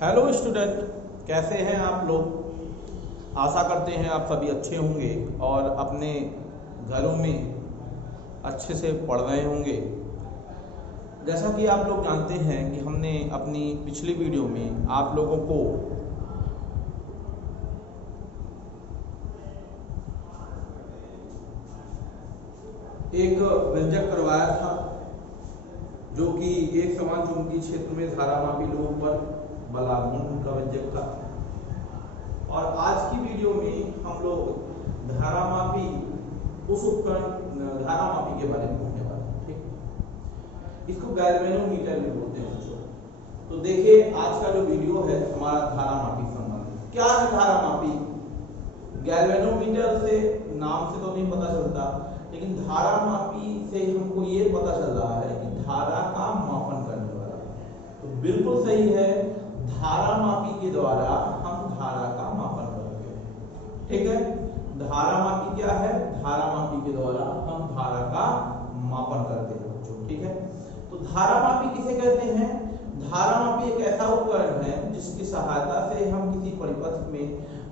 Hello student, कैसे हैं आप लोग। आशा करते हैं आप सभी अच्छे होंगे और अपने घरों में अच्छे से पढ़ रहे होंगे। जैसा कि आप लोग जानते हैं कि हमने अपनी पिछली वीडियो में आप लोगों को एक व्यंजक करवाया था जो कि एक समान चुंबकीय क्षेत्र में धारामापी लोग पर बलाघूर्ण का व्यंजक था। और आज की वीडियो में हम लोग धारामापी उस उपकरण धारामापी के बारे में पढ़ने वाले हैं। ठीक, इसको गैल्वेनोमीटर भी बोलते हैं बच्चों। तो देखिए, आज का जो वीडियो है हमारा धारामापी संबंधित। क्या है धारामापी? गैल्वेनोमीटर से नाम से तो नहीं पता चलता, लेकिन धारामापी से हमको ये पता चल रहा है कि धारा का मापन करने वाला। तो बिल्कुल सही है, धारामापी के द्वारा हम धारा का मापन करते हैं। ठीक है, धारामापी क्या है? धारामापी के द्वारा हम धारा का मापन करते हैं बच्चों। ठीक है, तो धारामापी किसे कहते हैं? धारामापी एक ऐसा उपकरण है जिसकी सहायता से हम किसी परिपथ में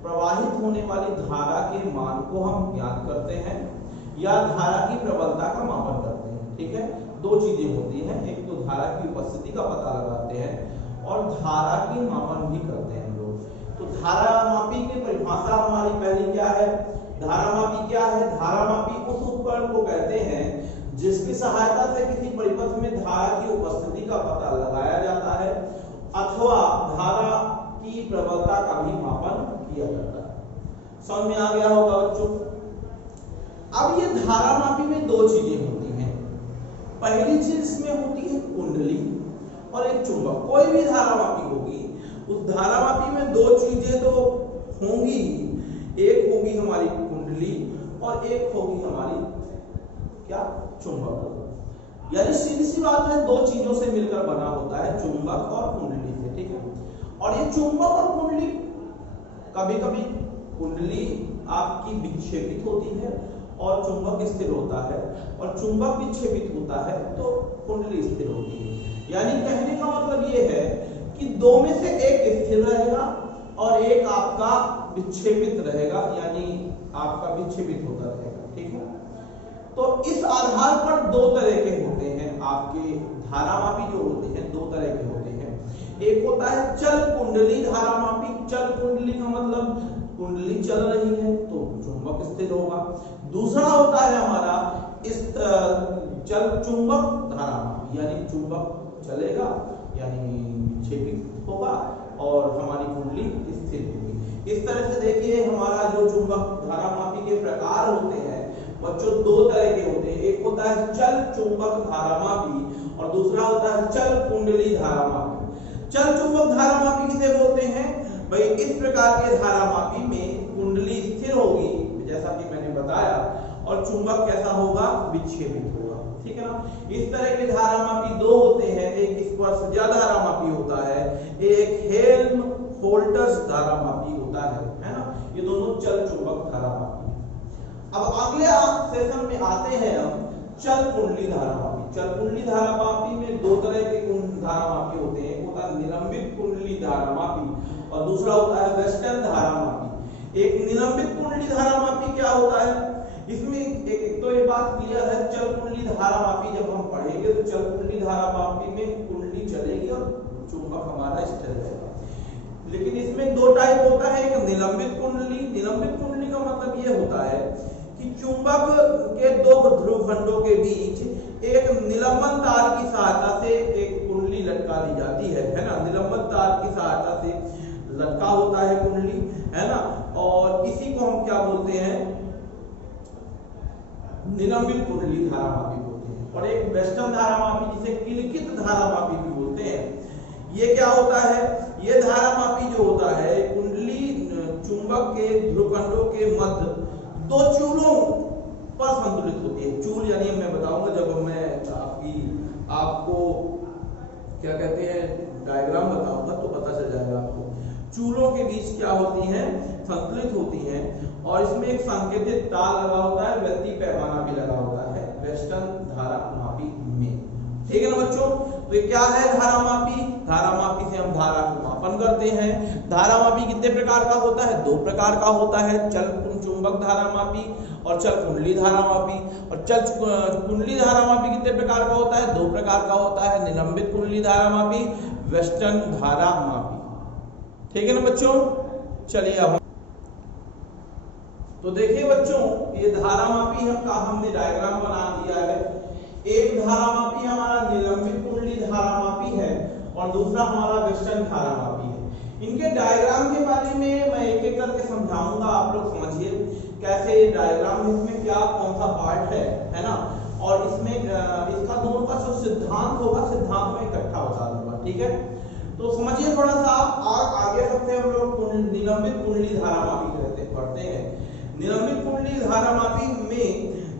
प्रवाहित होने वाली धारा के मान को हम ज्ञात करते हैं या धारा की प्रबलता का मापन करते हैं। ठीक है, दो चीजें होती हैं, एक तो धारा की उपस्थिति का पता लगाते हैं और धारा की मापन भी करते हैं लोग। तो धारामापी की परिभाषा हमारी पहली क्या है? धारामापी क्या है? धारामापी उस उपकरण को कहते हैं जिसकी सहायता से किसी परिपथ में धारा की उपस्थिति का पता लगाया जाता है अथवा धारा की प्रबलता का भी मापन किया जाता है। समझ में आ गया होगा बच्चों। अब ये धारामापी में दो चीजें होती हैं। पहली चीज इसमें होती है कुंडली और एक चुंबक। कोई भी धारामापी होगी, उस धारामापी में दो चीजें तो होंगी। एक होगी हमारी कुंडली और एक होगी हमारी क्या? चुंबक। यानी सीधी सी बात है, दो चीजों से मिलकर बना होता है, चुंबक और कुंडली से। ठीक है, और ये चुंबक और कुंडली कभी कभी कुंडली आपकी विक्षेपित होती है और चुंबक स्थिर होता है, और चुंबक विक्षेपित होता है तो कुंडली स्थिर होती है। यानी कहने का मतलब ये है कि दो में से एक स्थिर रहेगा और एक आपका विक्षेपित रहेगा, यानी आपका विक्षेपित होता रहेगा। ठीक है, तो इस आधार पर दो तरह के होते हैं आपके धारामापी जो होते हैं, दो तरह के होते हैं। एक होता है चल कुंडली धारामापी। चल कुंडली का मतलब कुंडली चल रही है तो चुंबक स्थिर होगा। दूसरा होता है हमारा इस चल चुंबक धारामापी, यानी चुंबक चलेगा यानी विक्षेपित होगा और हमारी कुंडली स्थिर होगी। इस तरह से देखिए, हमारा जो चुंबक धारामापी के प्रकार होते हैं बच्चों, दो तरह के होते हैं। एक होता है चल चुंबक धारामापी और दूसरा होता है चल कुंडली धारामापी। चल चुंबक धारामापी किसे बोलते हैं? भाई, इस प्रकार के धारामापी में कुंडली स्थिर होगी जैसा कि मैंने बताया, और चुंबक कैसा होगा? विक्षेपित होगा। ठीक है ना। इस तरह के धारामापी दो होते हैं, एक स्पर्शजा धारामापी होता है, एक हेल्महोल्ट्ज धारामापी होता है ना। ये दोनों चल चुंबक धारामापी। अब अगले सेशन में आते हैं हम चल कुंडली धारामापी। चल कुंडली धारामापी में दो तरह के धारामापी होते हैं। एक होता है निलंबित कुंडली धारामापी और दूसरा होता है वेस्टर्न धारामापी। एक निलंबित कुंडली धारामापी क्या होता है? इसमें एक तो ये बात क्लियर है, चल कुंडली धारामापी जब हम पढ़ेंगे तो चल कुंडली धारामापी में कुंडली चलेगी और चुंबक हमारा स्थिर रहेगा। लेकिन इसमें दो टाइप होता है, एक निलंबित कुंडली। निलंबित कुंडली का मतलब ये होता है कि चुंबक के दो ध्रुवखंडों के बीच एक निलंबन तार की सहायता से एक कुंडली लटका दी जाती है ना। निलंबन तार की सहायता से लटका होता है कुंडली, है ना। और इसी को हम क्या बोलते हैं? निलंबित कुंडली धारामापी बोलते हैं। और एक वेस्टर्न धारामापी जिसे किलकित धारामापी भी बोलते हैं। ये क्या होता है? ये धारामापी जो होता है, कुंडली चुंबक के ध्रुवखंडों के मध्य दो चूलों पर संतुलित होती है। चूल यानी मैं बताऊंगा जब मैं आपको क्या कहते हैं डायग्राम बताऊंगा तो पता चल जाएगा आपको। चूलों के बीच क्या होती हैं? संतुलित होती हैं, और इसमें एक सांकेतिक तार लगा होता है, व्यक्ति पैमाना भी लगा होता है वेस्टर्न धारामापी में। ठीक है ना बच्चों। तो ये क्या है? धारामापी। धारामापी से हम धारा को मापन करते करते हैं। धारामापी कितने प्रकार का होता है? 2 प्रकार का होता है, चल चुंबक धारामापी और चल कुंडली धारामापी। और चल कुंडली धारामापी कितने प्रकार का होता है? 2 प्रकार का होता है, निलंबित कुंडली धारामापी, वेस्टर्न धारामापी। ठीक है ना बच्चों? चलिए अब तो देखिए बच्चों, ये धारामापी हमने डायग्राम बना दिया है। एक धारामापी हमारा निलंबित कुंडली धारामापी है और दूसरा हमारा वेस्टर्न धारामापी है। इनके डायग्राम के बारे में मैं एक एक करके समझाऊंगा, आप लोग समझिए कैसे डायग्राम में इसमें क्या कौन सा पार्ट है ना। और इसमें इसका दोनों का जो सिद्धांत होगा, सिद्धांत में इकट्ठा बता दूंगा। ठीक है, तो समझिए थोड़ा सा। आगे सबसे हम लोग निलंबित कुंडली धारामापी पढ़ते हैं। निलंबित कुंडली धारामापी में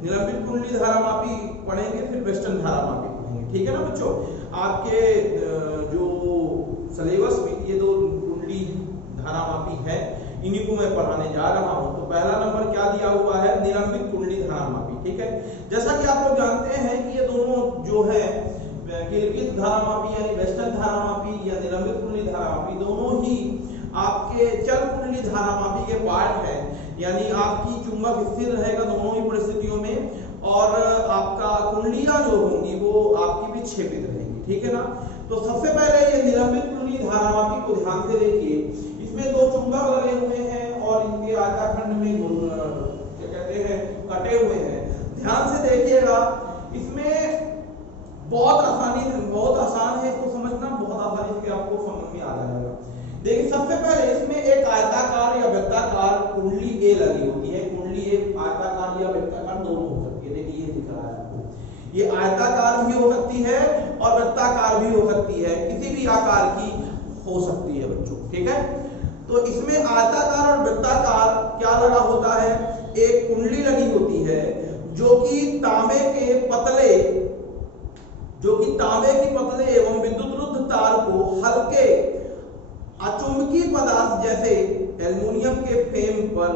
निलंबित कुंडली धारामापी पढ़ेंगे, फिर वेस्टर्न धारामापी पढ़ेंगे। ठीक है ना बच्चों? आपके जो सिलेबस में ये 2 कुंडली धारामापी है, इन्हीं को मैं पढ़ाने जा रहा हूं। तो पहला नंबर क्या दिया हुआ है? निलंबित कुंडली धारामापी। ठीक है, जैसा कि आप लोग जानते हैं कि ये दोनों जो है किरकित धारामापी यानी वेस्टर्न धारामापी या निलंबित कुंडली धारामापी, दोनों ही आपके चल कुंडली धारामापी के पार्ट है। यानी आपकी चुंबक स्थिर रहेगा दोनों ही परिस्थितियों में और आपका कुंडलियां जो होंगी वो आपकी विक्षेपित रहेंगी। ठीक है ना? तो सबसे पहले ये निलंबित कुंडली धारामापी को ध्यान से देखिए। इसमें 2 चुंबक लगे हुए हैं और इनके आयताखंड में क्या कहते हैं, कटे हुए हैं। ध्यान से देखिएगा, इसमें बहुत आसान है इसको समझना, बहुत आसानी से आपको समझ में आ जाएगा। देखिए सबसे पहले इसमें एक आयताकार या वृत्ताकार कुंडली ए लगी होती है। कुंडली ए आयताकार या वृत्ताकार दोनों हो सकती है। देखिए ये दिख रहा है आपको, ये आयताकार भी हो सकती है और वृत्ताकार भी हो सकती है, किसी भी आकार की हो सकती है बच्चों। ठीक है, तो इसमें आयताकार और वृत्ताकार क्या लगा होता है? एक कुंडली लगी होती है जो कि तांबे की पतले एवं विद्युत तार को हल्के अचुंबकीय पदार्थ जैसे एल्युमिनियम के फ्रेम पर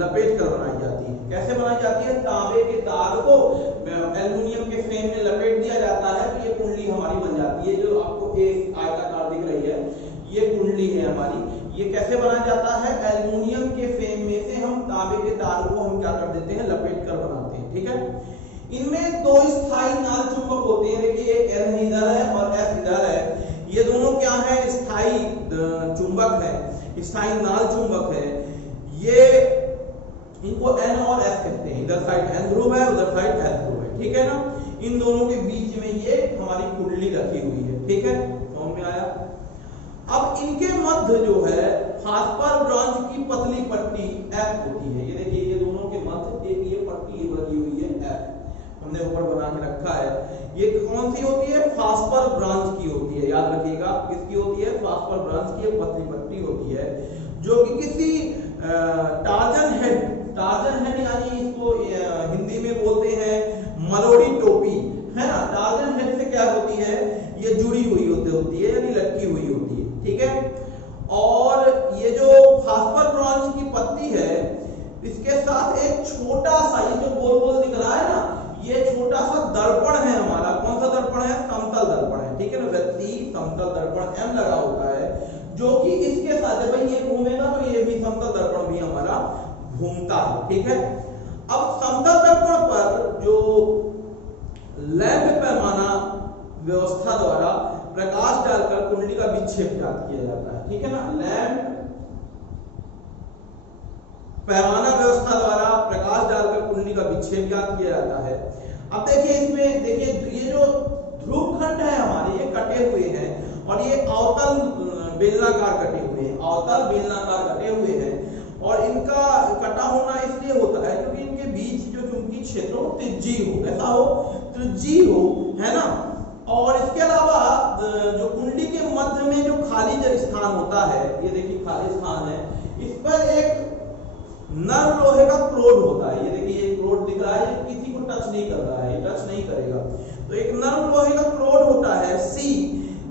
लपेट कर बनाई जाती है। कैसे बनाई जाती है? तांबे के तार को एल्युमिनियम के फ्रेम में लपेट दिया जाता है, तो ये कुंडली हमारी बन जाती है। जो आपको एक आयताकार दिख रही है, ये कुंडली है हमारी। ये कैसे बनाया जाता है? एल्युमिनियम के फ्रेम में से हम तांबे के तार को हम क्या कर देते हैं? लपेट कर बनाते हैं। ठीक है, इनमें 2 स्थायी नाल चुंबक होते हैं। देखिए एक N इधर है और S इधर है। ये दोनों क्या है? स्थायी चुंबक है, स्थायी नाल चुंबक है। ये इनको N और S कहते हैं। इधर साइड N ध्रुव है, उधर साइड S ध्रुव है। ठीक है ना? इन दोनों के बीच में ये हमारी कुंडली रखी हुई है। ठीक है, समझ में आया? अब इनके मध्य जो है फास्फर ब्रॉन्ज की पतली पट्टी F होती है। ये देखिए, ये दोनों के मध्य एक ये पट्टी लगी हुई है F, हमने ऊपर बना के रखा है। ये कौन सी होती है? फास्फर ब्रॉन्ज की होती है। याद रखिएगा, किसकी होती है? फास्फर ब्रॉन्ज की एक पतली पट्टी होती है जो कि किसी टार्जन हेड यानी इसको हिंदी में बोलते हैं मरोड़ी टोपी, है ना। टार्जन हेड से क्या होती है? ये जुड़ी हुई होती है यानी लटकी हुई होती है। ठीक है, और ये जो फास्फर ब्रॉन्ज की पत्ती है, इसके साथ एक छोटा सा, ये जो गोल गोल दिख रहा है ना, ये छोटा सा दर्पण है हमारा। कौन सा दर्पण है? समतल दर्पण है। ठीक है ना, व्यक्ति समतल दर्पण M लगा होता है, जो कि इसके साथ भाई ये घूमेगा तो ये भी समतल दर्पण भी हमारा घूमता है। ठीक है, अब समतल दर्पण पर जो लैंप पैमाना व्यवस्था द्वारा प्रकाश डालकर कुंडली का विक्षेप ज्ञात किया जाता है। ठीक है ना, लैंप पैमाना व्यवस्था द्वारा प्रकाश डालकर कुंडली का विक्षेप ज्ञात किया जाता है। अब देखिए इसमें, देखिए ये जो ध्रुव खंड है हमारे, ये कटे हुए हैं और ये अवतल बेलनाकार कटे हुए हैं, अवतल बेलनाकार कटे हुए हैं। और इनका कटा होना इसलिए होता है क्योंकि इनके बीच जो चुंबकीय क्षेत्र हो त्रिज्यी हो, ऐसा हो, त्रिज्यी हो, है ना। और इसके अलावा जो कुंडली के मध्य में जो खाली स्थान होता है, ये देखिए खाली स्थान है, इस पर एक नर लोहे का क्रोड होता है। ये देखिए एक क्रोड दिख रहा है, किसी को टच नहीं कर रहा है, ये टच नहीं करेगा। तो एक नर लोहे का क्रोड होता है C,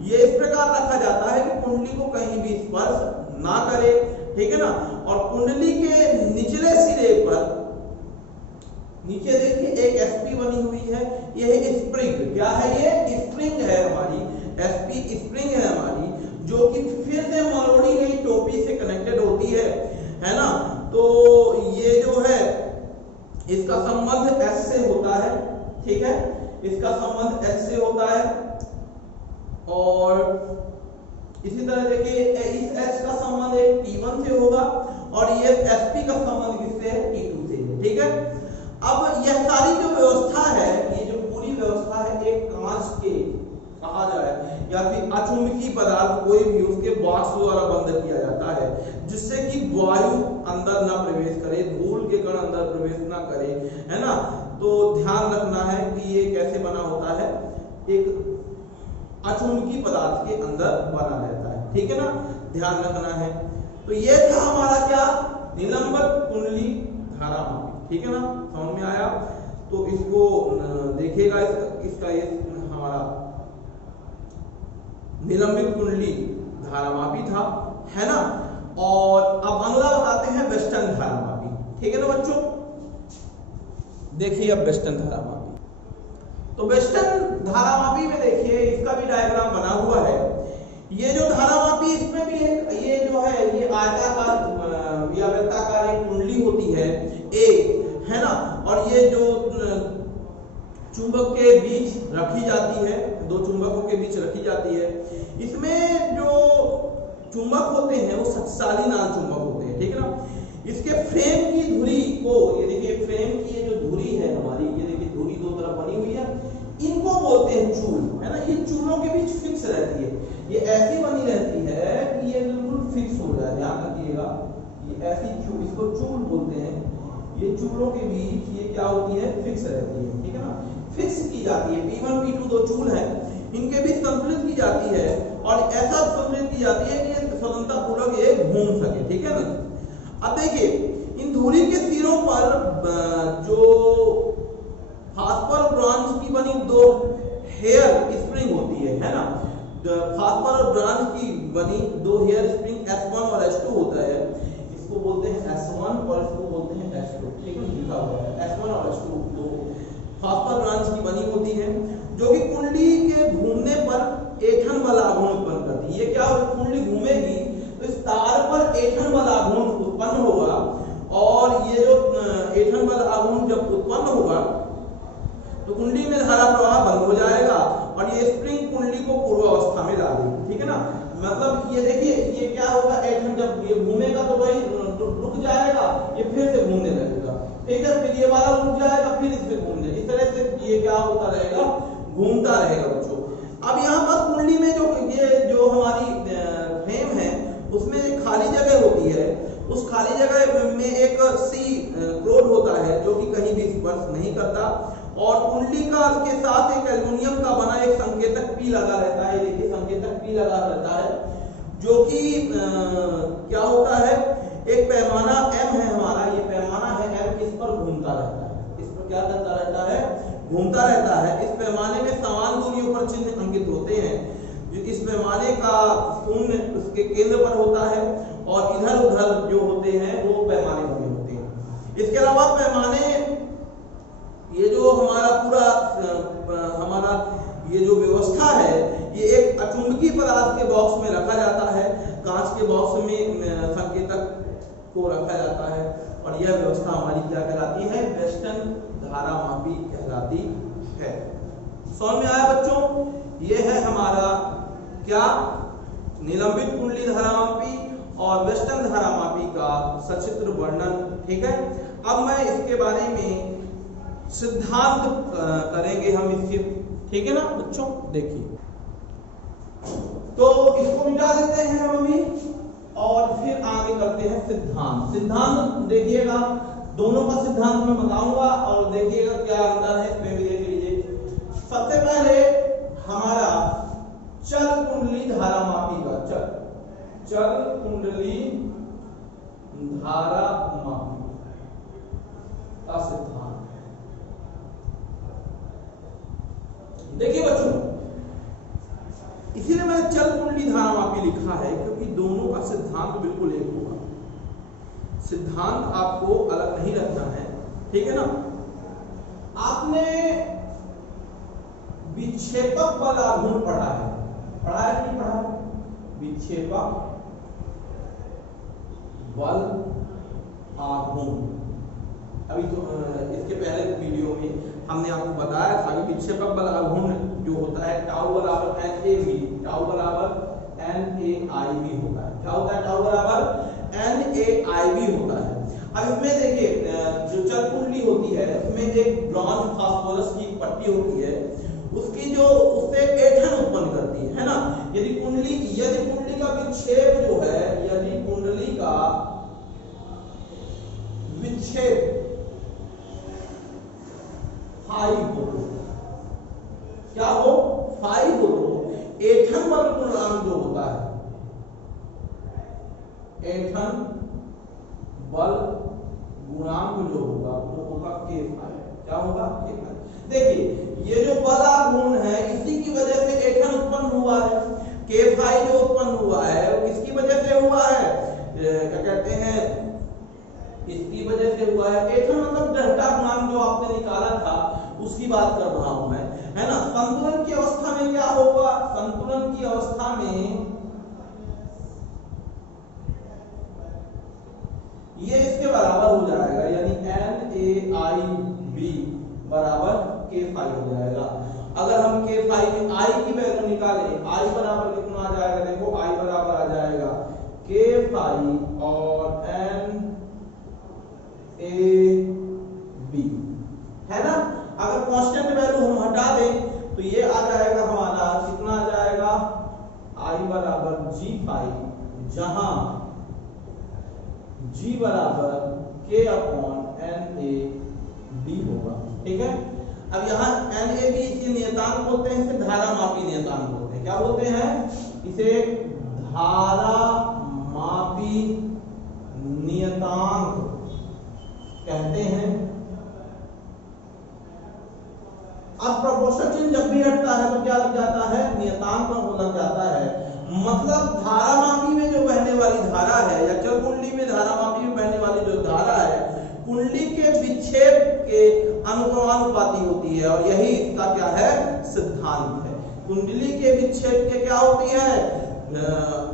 ये इस प्रकार रखा जाता है कि कुंडली को कहीं भी स्पर्श ना करे। ठीक है ना, और कुंडली के निचले सिरे पर नीचे देखिए एक SP बनी हुई है, यह स्प्रिंग, क्या है? ये स्प्रिंग है हमारी, SP स्प्रिंग है हमारी, जो कि फिर से मरोड़ी है ना। तो ये जो है इसका संबंध S से होता है, ठीक है, इसका संबंध S से होता है। और इसी तरह देखिए इस S का संबंध एक T1 से होगा और ये SP का संबंध किससे है, T2 से है, ठीक है। अब यह सारी जो व्यवस्था है, ये जो पूरी व्यवस्था है एक कांच के कहा जाए या फिर अचुंबकीय पदार्थ कोई भी उसके बॉक्स द्वारा बंद किया जाता है, जिससे कि वायु अंदर ना प्रवेश करे, धूल के कण अंदर प्रवेश ना करे, है ना। तो ध्यान रखना है कि ये कैसे बना होता है, एक अचुंबकीय पदार्थ के अंदर बना रहता है, ठीक है ना, ध्यान रखना है। तो ये था हमारा क्या, निलंबित कुंडली धारामापी, ठीक है ना, समझ में आया। तो इसको देखिएगा, इसका ये हमारा निलंबित कुंडली धारामापी था, है ना। और अब अगला बताते हैं वेस्टर्न धारामापी, ठीक है ना बच्चों। देखिए अब वेस्टर्न धारामापी, तो वेस्टर्न धारामापी में देखिए इसका भी डायग्राम बना हुआ है। ये जो धारामापी इसमें भी एक ये जो है ये आयताकार या वृत्ताकार एक कुंडली होती है ए, है ना। और ये जो चुंबक के बीच रखी जाती है, दो चुंबकों के बीच रखी जाती है। इसमें जो चुंबक होते हैं वो शक्तिशाली नाल चुंबक होते हैं, ठीक है ना। इसके फ्रेम की धुरी को, ये देखिए फ्रेम की ये जो धुरी है हमारी, ये देखिए धुरी दो तरफ बनी हुई है, इनको बोलते हैं चूल, है ना। ये चूलों के बीच फिक्स रहती है, ये ऐसी बनी रहती है कि ये बिल्कुल फिक्स हो जाए, ध्यान रखिएगा। ये ऐसी चूल, इसको चूल बोलते हैं। ये चूलों के बीच ये क्या होती है, फिक्स रहती है, ठीक है ना, फिक्स की जाती है। P1 P2 दो चूल हैं, इनके बीच संतुलित की जाती है और ऐसा संतुलित की जाती है कि स्वतंत्रता पूर्वक ये घूम सके, ठीक है ना। अब देखिए इन धुरी के सिरों पर जो फास्फर ब्रॉन्ज की बनी दो हेयर स्प्रिंग होती है ना। फास्फर और ब्रॉन्ज की बनी दो हेयर स्प्रिंग S1 और S2 होता है। इसको बोलते हैं S1 और इसको बोलते हैं S2, ठीक है, लिखा हुआ है S1 और S2 दो फास्फर ब्रांच की बनी होती है, जो कि कुंडली के घूमने पर ऐंठन बल आघूर्ण उत्पन्न करती है। ये क्या होगा, कुंडली घूमेगी तो इस तार पर ऐंठन बल आघूर्ण उत्पन्न होगा और ये जो ऐंठन बल आघूर्ण जब उत्पन्न होगा तो कुंडली में धारा प्रवाह बंद हो जाएगा और ये स्प्रिंग कुंडली को पूर्वावस्था में ला देगी, ठीक है ना। मतलब ये देखिए ये क्या होगा, ऐंठन जब ये घूमेगा तो भाई रुक जाएगा, ये फिर से घूमने लगेगा, ठीक है, फिर ये वाला रुक जाएगा, फिर इस पे घूमने, इस तरह से ये क्या होता रहेगा, घूमता रहेगा बच्चों। अब यहाँ पर कुंडली में जो हमारी फ्रेम है उसमें एक खाली जगह होती है, उस खाली जगह में एक सी क्रोड होता है जो कि कहीं भी स्पर्श नहीं करता और कुंडली का के साथ एक एल्युमिनियम का बना एक संकेतक P लगा रहता है। देखिए संकेतक P लगा रहता है जो कि क्या होता है, एक पैमाना M है हमारा, ये पैमाना है M, इस पर घूमता रहता है, इस पर क्या करता रहता है, घूमता रहता है। इस पैमाने में समान दूरियों पर चिन्ह अंकित होते हैं। इस पैमाने का शून्य उसके केंद्र पर होता है और इधर उधर जो होते हैं वो पैमाने बने होते हैं। इसके अलावा पैमाने, ये जो हमारा पूरा हमारा ये जो व्यवस्था है ये एक अचुंबकीय पदार्थ के बॉक्स में रखा जाता है, कांच के बॉक्स में संकेतक को रखा जाता है और यह व्यवस्था हमारी क्या कहलाती है, वेस्टर्न धारामापी कहलाती है। समझ में आया बच्चों, ये है हमारा क्या, निलंबित कुंडली धारामापी और वेस्टर्न धारामापी का सचित्र वर्णन, ठीक है। अब मैं इसके बारे में सिद्धांत करेंगे हम इसके, ठीक है ना बच्चों। देखिए तो इसको मिटा देते हैं हम अभी और फिर आगे करते हैं सिद्धांत। सिद्धांत देखिएगा, दोनों का सिद्धांत मैं बताऊंगा और देखिएगा क्या अंतर है, इसमें भी देख लीजिए। सबसे पहले हमारा चल कुंडली धारामापी का चल कुंडली धारामापी का सिद्धांत। देखिए बच्चों, इसीलिए मैंने चल कुंडली धारामापी लिखा है क्योंकि दोनों का सिद्धांत बिल्कुल एक होगा। सिद्धांत आपको अलग नहीं रखना है, ठीक है ना। आपने विक्षेपक बल आघूर्ण पढ़ा है कि नहीं पढ़ा? विक्षेपक बल आघूर्ण। अभी तो इसके पहले वीडियो में हमने आपको बताया था कि विक्षेपक बल आघूर्ण जो होता है टाउ बराबर NAV, टाउ बराबर NAIV होता है। क्या होता है? टाउ बराबर NAIV होता है। अब इसमें देखिए जो चल कुंडली होती है उसमें एक ब्रॉन्ज फास्फोरस की पट्टी होती है, उसकी जो उससे ऐंठन उत्पन्न करती है ना। यदि कुंडली का विक्षेप जो है, यदि कुंडली का विक्षेप 5 हो, क्या हो 5 हो, तो ऐंठन बल गुणांक जो होता है, ऐंठन बल गुणांक जो होगा वो होगा K5। क्या होगा? K5। देखिए ये जो बल आघूर्ण है इसी की वजह से ऐंठन उत्पन्न हुआ है। K5 जो उत्पन्न हुआ है वो किसकी वजह से हुआ है? क्या कहते हैं, इसकी वजह से हुआ है। ऐंठन मतलब डेल्टा गुणांक जो आपने निकाला था उसकी बात कर रहा हूं मैं, है ना। संतुलन की अवस्था में क्या होगा? संतुलन की अवस्था में ये इसके बराबर हो जाएगा, यानी NAIV बराबर K5 हो जाएगा। अगर हम K5 में I की वैल्यू निकालें, I बराबर कितना आ जाएगा? देखो I बराबर आ जाएगा K5 और NAV, है ना। अगर कांस्टेंट वैल्यू हम हटा दें तो ये आ जाएगा हमारा, कितना आ जाएगा? I बराबर G5, जहां G बराबर K/NAD होगा। ठीक है। अब यहाँ NAB के नियतांक बोलते हैं, इसे धारा मापी नियतांक बोलते हैं। क्या बोलते हैं? इसे धारा मापी नियतांक कहते हैं। अब प्रोपोर्शनल चिन्ह जब भी हटता है तो क्या लग जाता है? नियतांक लग जाता है। मतलब धारा मापी में जो बहने वाली धारा है, या चल कुंडली में धारा मापी में बहने वाली जो धारा है, कुंडली के विक्षेप के अनुक्रमानुपाती होती है, और यही इसका क्या है? सिद्धांत है। कुंडली के विक्षेप के क्या होती है?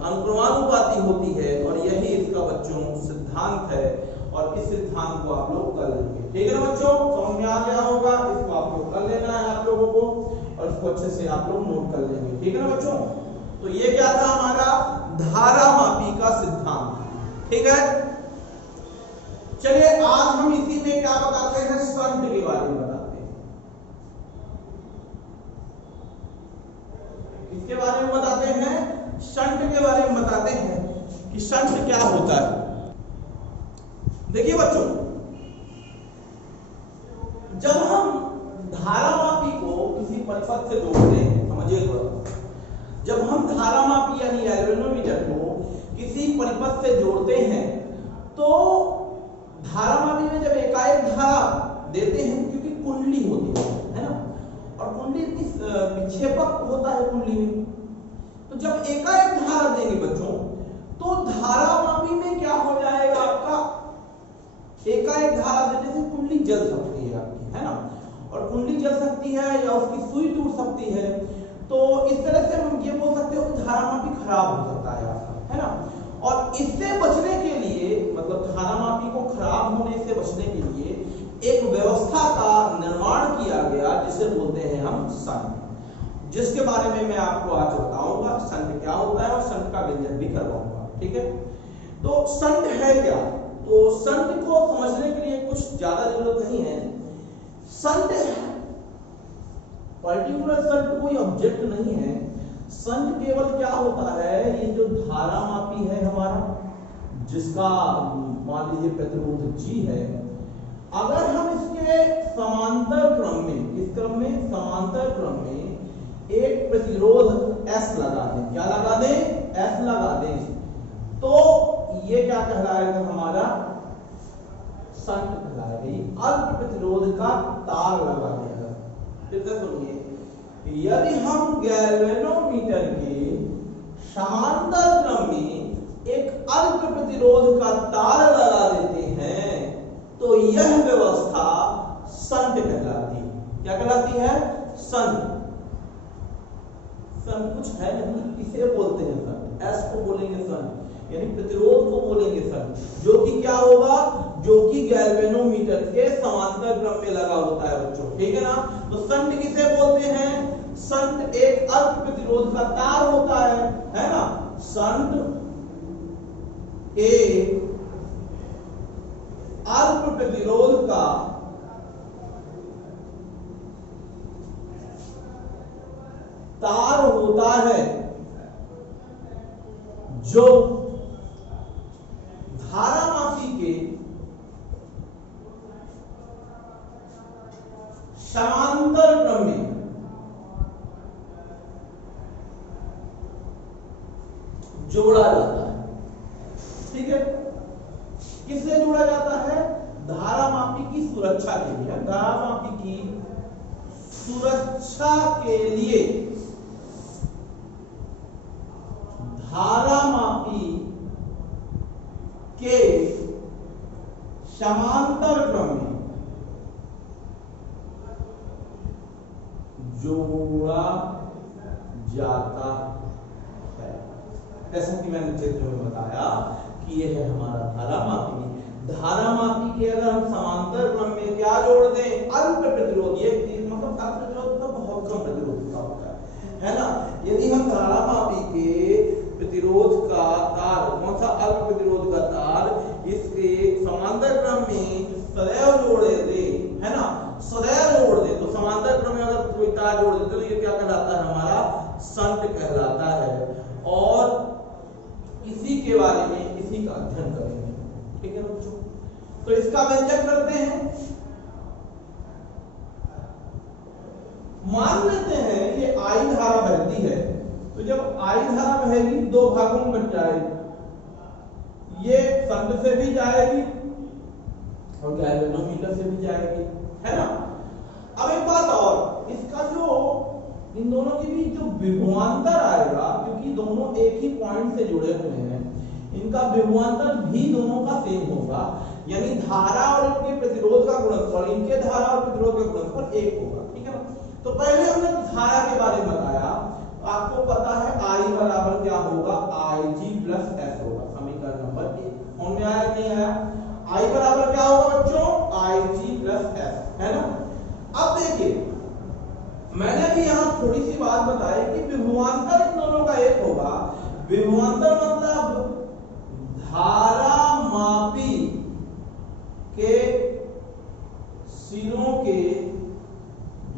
अनुक्रमानुपाती होती है, और यही इसका बच्चों सिद्धांत है। और इस सिद्धांत को आप लोग कर लेंगे। ठीक है ना बच्चों, समझ में आ गया होगा। इसको आप लोग कर लेना है आप लोगों को, और इसको अच्छे से आप लोग नोट कर लेंगे। ठीक है ना बच्चों। तो ये क्या था हमारा? धारा मापी का सिद्धांत। ठीक है। चलिए आज हम इसी में क्या बताते हैं? शंट के बारे में बताते हैं। किसके बारे में बताते हैं? शंट के बारे में बताते हैं कि शंट क्या होता है। देखिए बच्चों, जब हम धारा मापी को किसी परिपथ से जोड़ते हैं, समझिए थोड़ा, जब हम धारा मापी यानी गैल्वेनोमीटर को किसी परिपथ से जोड़ते हैं तो धारा मापी में जब एकाएक धारा देते हैं, क्योंकि कुंडली होती है ना, और कुंडली इस विक्षेपक होता है कुंडली में, तो जब एकाएक धारा देंगे बच्चों तो धारा मापी में क्या हो जाएगा आपका? एकाएक धारा देने से कुंडली जल सकती है आपकी, है ना। और कुंडली जल सकती है या उसकी सुई टूट सकती है। तो इस तरह से हम ये बोल सकते हो कि धारा मापी खराब हो सकता है आपका, है ना। और इससे बचने के लिए, मतलब धारा मापी को खराब होने से बचने के लिए एक व्यवस्था का निर्माण किया गया जिसे बोलते हैं हम शंट, जिसके बारे में मैं आपको आज बताऊंगा। शंट क्या होता है और शंट का व्यंजन भी करवाऊंगा। ठीक है। तो शंट है क्या? तो शंट को समझने के लिए कुछ ज्यादा जरूरत नहीं है। शंट पर्टिकुलर शंट कोई ऑब्जेक्ट नहीं है। शंट केवल क्या होता है? ये जो धारा मापी है हमारा, जिसका मान लीजिए प्रतिरोध G है, अगर हम इसके समांतर क्रम में, इस क्रम में समांतर क्रम में एक प्रतिरोध S लगा दें, क्या लगा दें? S लगा दें, तो ये क्या कहलाएगा? हमारा शंट कहलाएगा। अल्प प्रतिरोध का तार लगा देगा। फिर से सुनिए, यदि हम गैल्वेनोमीटर के समांतर क्रम में एक अल्प प्रतिरोध का तार लगा देते हैं तो यह व्यवस्था शंट कहलाती है। क्या कहलाती है? शंट। शंट कुछ है नहीं, इसे बोलते हैं शंट। एस को बोलेंगे शंट, यानी प्रतिरोध को बोलेंगे शंट, जो कि क्या होगा? जो कि गैल्वेनोमीटर के समांतर क्रम में लगा होता है बच्चों, ठीक है ना। तो शंट किसे बोलते हैं? शंट एक अल्प प्रतिरोध का तार होता है ना। शंट एक अल्प प्रतिरोध का तार होता है जो धारामापी के समांतर क्रम में जोड़ा जाता है, ठीक है। किससे जोड़ा जाता है? धारामापी की सुरक्षा के लिए। धारामापी की सुरक्षा के लिए धारामापी के समांतर क्रम में जोड़ा जाता है। जैसा कि मैंने चित्र में बताया कि यह है हमारा धारामापी। धारामापी के अगर हम समांतर क्रम में क्या जोड़ दें? अल्प प्रतिरोध। ये मतलब अल्प प्रतिरोध का बहुत कम प्रतिरोध का होता है ना। यदि हम धारामापी के प्रतिरोध का तार, कौन सा? अल्प प्रतिरोध का तार इसके समांतर क्रम में सदैव जोड़े दे, है ना, सदैव जोड़ दे, तो समांतर क्रम में अगर कोई तार जोड़ दे तो ये क्या कहलाता है? हमारा शंट कहलाता है। और इसी के बारे में, इसी का अध्ययन करेंगे, ठीक है बच्चों। तो इसका व्यंजक करते हैं। मान लेते हैं ये आई धारा बहती है, तो जब आई धारा बहेगी दो भागों में बट जाएगी। ये शंट से भी जाएगी और गैल्वेनोमीटर से भी जाएगी, है ना। अब एक बात और, इसका जो इन दोनों के बीच जो विभवांतर आएगा, क्योंकि दोनों एक ही पॉइंट से जुड़े हुए हैं, इनका विभवांतर भी दोनों का सेम होगा। यानी धारा और इनके प्रतिरोध का गुणनफल, इनके धारा और प्रतिरोध का गुणनफल एक होगा, ठीक है ना। तो पहले हमने धारा के बारे में बताया। आपको पता है I बराबर क्या होगा? Ig प्लस S होगा। समीकरण नंबर 1 समझ में आया नहीं आया? I बराबर क्या होगा बच्चों? Ig प्लस S, है ना। अब देखिए, मैंने भी यहां थोड़ी सी बात बताई कि विभवांतर इन दोनों का एक होगा। विभवांतर मतलब धारामापी के सिरों के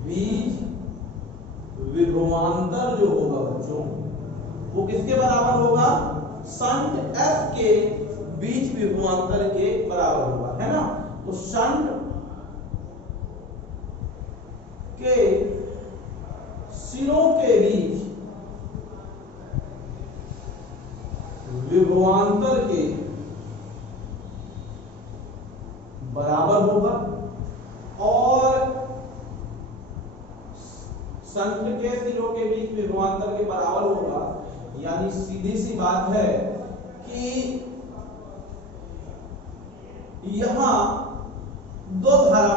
बीच विभवांतर जो होगा बच्चों, वो किसके बराबर होगा? शंट F के बीच विभवांतर के बराबर होगा, है ना। तो शंट के सिरों के बीच विभवांतर के बराबर होगा। और शंट के सिरों के बीच विभवांतर के बराबर होगा, यानी सीधी सी बात है कि यहां दो धारा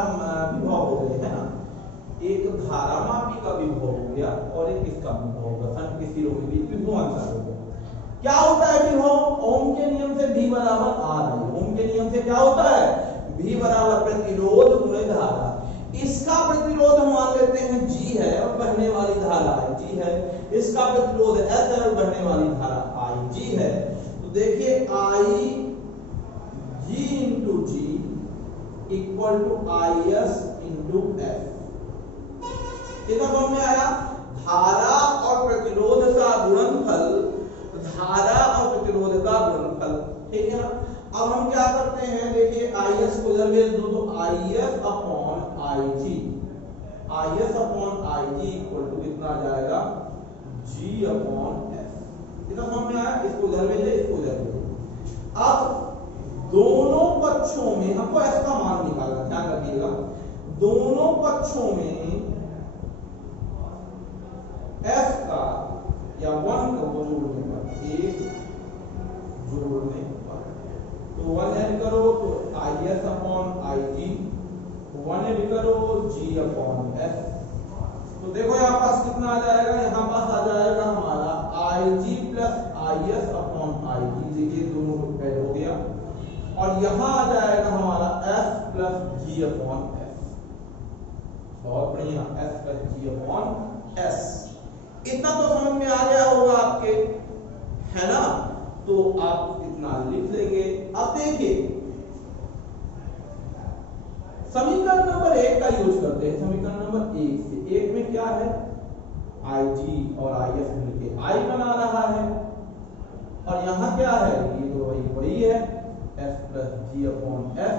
विभव हो गए, है ना। एक धारामापी का विभव हो गया और एक इसका विभव होगा। शंट के सिरों के बीच विभवांतर हो गया। क्या होता है विभव? ओम के नियम से V बराबर R है। ओम के नियम से क्या होता है? V बराबर प्रतिरोध गुणे धारा। इसका प्रतिरोध हम मान लेते हैं G है और बहने वाली धारा G है। इसका प्रतिरोध S है और बहने वाली धारा IG है। तो देखिए IG into G equal to IS into S। कितना फॉर्म में आया? धारा और प्रतिरोध का गुणनफल, धारा और प्रतिरोध का गुणनफल, ठीक है ना। अब हम क्या करते हैं? देखिए IS को इधर भेज दो तो IS upon IG, IS upon IG equal to कितना आ जाएगा? G upon S। कितना फॉर्म में आया? इसको इधर भेजे, इसको इधर भेजे। अब दोनों पक्षों में हमको S का मान निकालना, ध्यान रखिएगा। दोनों पक्षों में F का या 1 को जोड़ने पर, एक जोड़ने पर, तो 1 ऐड करो तो IS अपॉन IG, 1 ऐड करो G अपॉन S। तो देखो यहाँ पास कितना आ जाएगा? यहाँ पास आ जाएगा हमारा IG plus IS upon IG। देखिए दोनों ऐड हो गया। और यहाँ आ जाएगा हमारा S plus G upon S। बहुत बढ़िया, S plus G upon S। इतना तो समझ में आ गया होगा आपके, है ना? तो आप इतना लिख लेंगे। अब देखिए समीकरण नंबर 1 का यूज करते हैं। समीकरण नंबर 1 से, 1 में क्या है, IG और IS मिलके I बना रहा है, और यहाँ क्या है, ये तो वही है, S plus G upon S।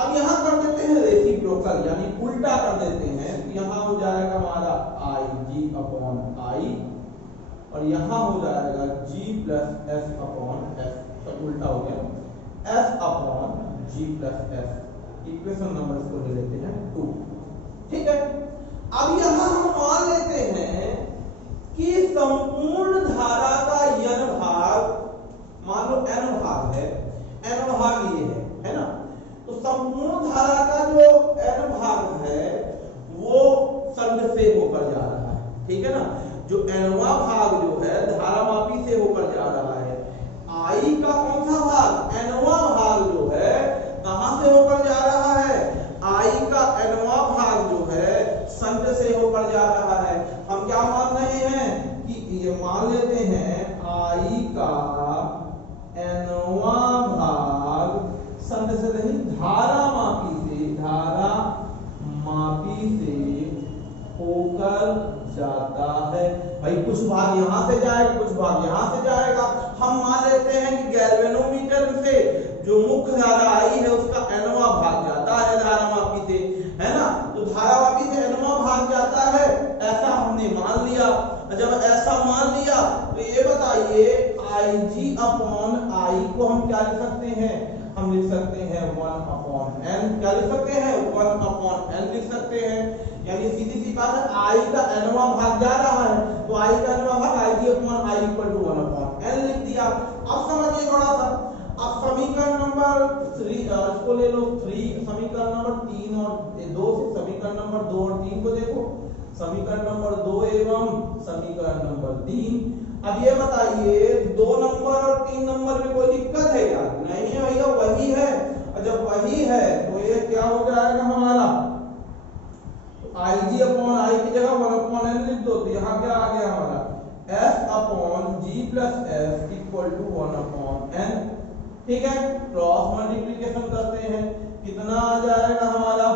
अब यहाँ कर देते हैं रेसिप्रोकल, यानी उल्टा कर देते हैं। तो यहाँ हो जाएगा हमारा IG अपॉन I, और यहाँ हो जाएगा G plus S upon S। सब उल्टा हो गया, S upon G plus S। Equation number इसको ले लेते हैं 2। ठीक है, अब यहाँ हम मान लेते हैं कि संपूर्ण धारा का n भाग, मान लो n भाग है, n भाग ये है ना? तो संपूर्ण धारा का जो n भाग है वो संध से होकर जा रहा है। ठीक है ना? जो nवां भाग जो है धारामापी से होकर जा रहा है। I का कौन सा भाग, nवां भाग जो है कहां से होकर जा रहा है, I का nवां भाग जो है संध से होकर जा रहा है। हम क्या मान रहे हैं कि ये मान लेते हैं I का nवां भाग संध से नहीं, धारामापी से होकर जाता है। भाई कुछ भाग यहां से जाएगा, कुछ भाग यहां से जाएगा। हम मान लेते हैं कि गैल्वेनोमीटर से जो मुख्य धारा आई है उसका nवां भाग जाता है धारामापी से, है ना? तो धारामापी से nवां भाग जाता है, ऐसा हमने मान लिया। जब ऐसा मान लिया तो ये बताइए IG अपॉन I को हम क्या लिख सकते हैं, हम लिख सकते हैं 1 अपॉन n। क्या लिख सकते हैं, 1 अपॉन n लिख सकते हैं। यानी सीधी सी बात है, I का nवां भाग जा रहा है तो I का nवां भाग IG upon I equal to 1 upon n लिख दिया। अब समझिए थोड़ा सा, अब समीकरण नंबर 3 इसको ले लो 3, समीकरण नंबर 3 और 2 से समीकरण नंबर 2 और 3 को देखो। समीकरण नंबर 2 एवं समीकरण नंबर 3। अब ये बताइए 2 नंबर और 3 नंबर में कोई दिक्कत है क्या? नहीं है भैया, वही है। और जब वही है तो ये क्या हो जाएगा हमारा, IG अपॉन I की जगह 1 अपॉन n लिख दो। तो यहाँ क्या आ गया हमारा, S upon G plus S equal to 1 upon n। ठीक है, क्रॉस मल्टीप्लिकेशन करते हैं, कितना आ जाएगा हमारा,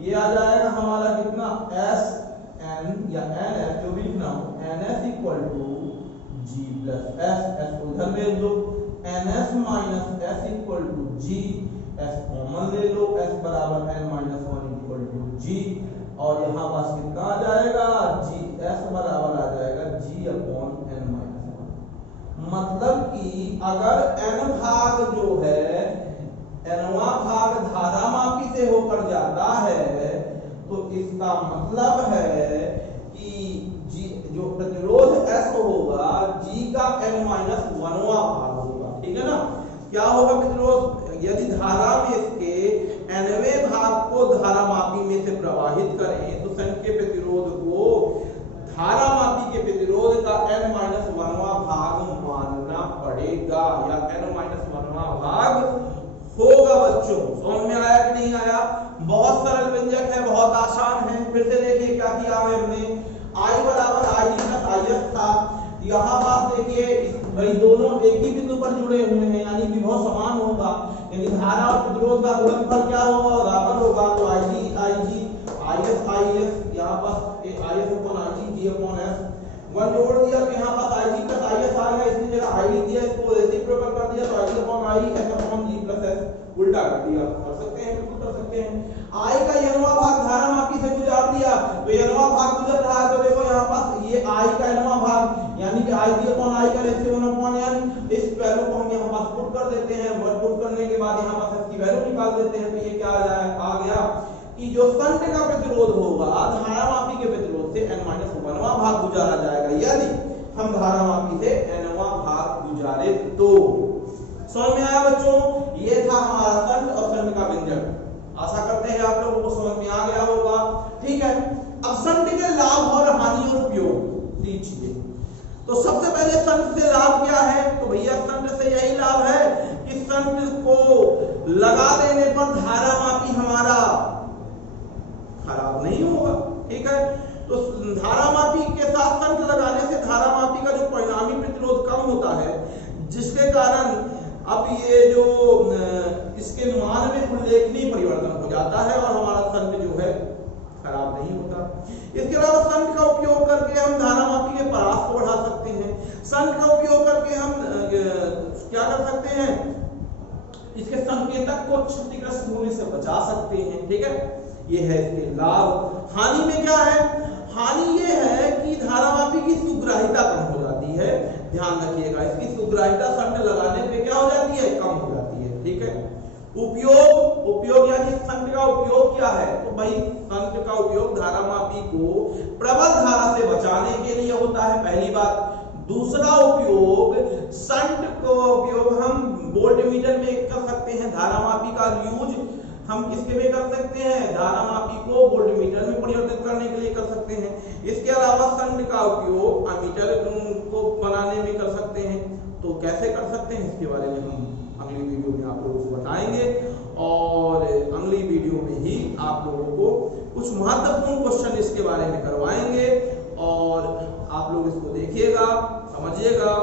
ये आ जाएगा हमारा कितना, S n या NS जो भी लिखना हो, NS equal to G plus S। S को इधर भेज दो, NS minus S equal to G। S common ले लो, S बराबर n minus 1 equal to G। और यहाँ पास कितना आ जाएगा, G S बराबर आ जाएगा G अपॉन n माइनस 1। मतलब कि अगर n भाग जो है, nवां भाग धारामापी से होकर जाता है तो इसका मतलब है कि G जो प्रतिरोध S होगा G का n माइनस 1वां भाग होगा। ठीक है ना? क्या होगा प्रतिरोध, यदि धारा में इसके nवें भाग को धारामापी में से प्रवाहित करें तो संघ के प्रतिरोध को धारामापी के प्रतिरोध का n माइनस 1वां भाग मानना पड़ेगा, या n माइनस 1वां भाग होगा। बच्चों समझ में आया कि नहीं आया? बहुत सरल व्यंजक है, बहुत आसान है। फिर से देखिए क्या किया है हमने, I बराबर IG प्लस IS था। यहाँ बात देखिए, भाई दोनों एक ही बिंदु पर जुड़े हुए हैं, यानी विभव समान होगा, यानी धारा और प्रतिरोध का गुणनफल क्या होगा, बराबर होगा। तो IG IS यहाँ पास IS upon IG G upon S 1 जोड़ दिया तो यहाँ पास IG प्लस IS आ गया, इसकी जगह I लिख दिया, इसको रेसिप्रोकल कर दिया तो IG upon I S upon G plus S उल्टा कर दिया। कर सकते हैं, बिल्कुल कर सकते हैं। I का nवां भाग धारामापी से गुजार दिया तो nवां भाग गुजर रहा है, तो देखो यहाँ पास ये I का nवां भाग यानी कि IG अपॉन I का रेशियो 1 अपॉन n। इस वैल्यू को हम यहाँ पास पुट कर देते हैं, वर्ड पुट करने के बाद यहाँ पास इसकी वैल्यू निकाल देते हैं। तो ये क्या आ गया कि जो संघ का प्रतिरोध होगा धारामापी के प्रतिरोध से n-1वां भाग गुजारा जाएगा, यदि हम धारामापी से nवां भाग गुजारे तो। समझ में आया बच्चों? ये था हमारा संघ और संघ का व्यंजक। आशा करते हैं आप लोगों को समझ में आ गया होगा। ठीक है, अब संघ के लाभ और हानि और उपयोग सीखिए। तो सबसे पहले संघ से लाभ क्या है, तो भैया संघ से यही लाभ है कि संघ को लगा देने पर धारा मापी हमारा खराब नहीं होगा। ठीक है, तो धारा मापी के साथ शंट लगाने से धारा मापी का जो परिणामी प्रतिरोध कम होता है, जिसके कारण अब ये जो इसके मान में उल्लेखनीय परिवर्तन हो जाता है और हमारा शंट जो है खराब नहीं होता। इसके अलावा शंट का उपयोग करके हम धारा मापी के परास को बढ़ा सकते हैं। शंट का उपयोग करके हम क्या कर सकते हैं, इसके संकेतक को क्षतिग्रस्त होने से बचा सकते हैं। ठीक है, ये है इसके लाभ। हानि में क्या है, हानि ये है कि धारामापी की सुग्राहिता कम हो जाती है। ध्यान रखिएगा, इसकी सुग्राहिता शंट लगाने पे क्या हो जाती है, कम हो जाती है। ठीक है, उपयोग यानी शंट का उपयोग क्या है, तो भाई शंट का उपयोग धारामापी को प्रबल धारा से बचाने के लिए होता है, पहली बात। दूसरा उपयोग, शंट को उपयोग हम वोल्टमीटर में कर सकते हैं। धारामापी का यूज हम किसके में कर सकते हैं, धारामापी को वोल्टमीटर में परिवर्तित करने के लिए कर सकते हैं। इसके अलावा शंट का उपयोग अमीटर को बनाने में कर सकते हैं। तो कैसे कर सकते हैं, इसके बारे में हम अगली वीडियो में आप लोगों को बताएंगे, और अगली वीडियो में ही आप लोगों को कुछ महत्वपूर्ण क्वेश्चन इसके बारे में करवाएंगे, और आप लोग इसको देखिएगा, समझिएगा।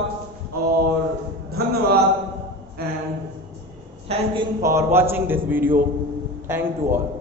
और धन्यवाद and thanking for watching this video. Thank you all.